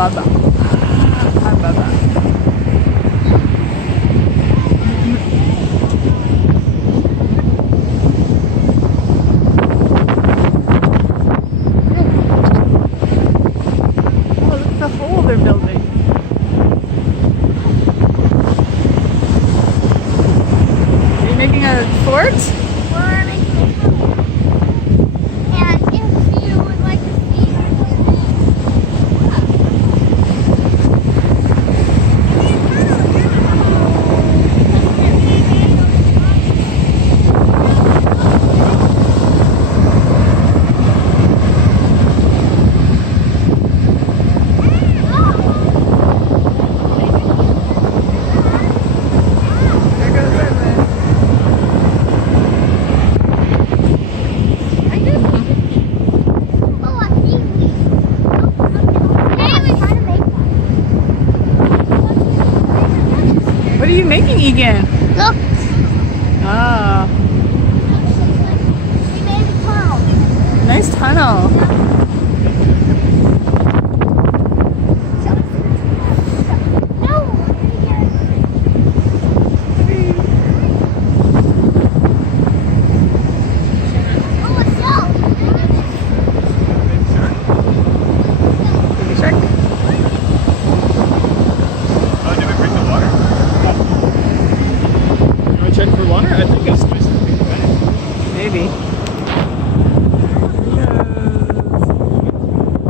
Baba. Hi, Baba. Oh, look at the hole they're building. Are you making a fort? We're making a tunnel. And if you would like to see There goes Edmund. oh, a seaweed. Hey, we're trying to make one. What are you making, Egan? Look, Ah, we made a tunnel. nice tunnel. No. Oh, a shell. Baby shark. Oh, did we bring the water? You want to check for water? I think it's nice to be ready. Maybe.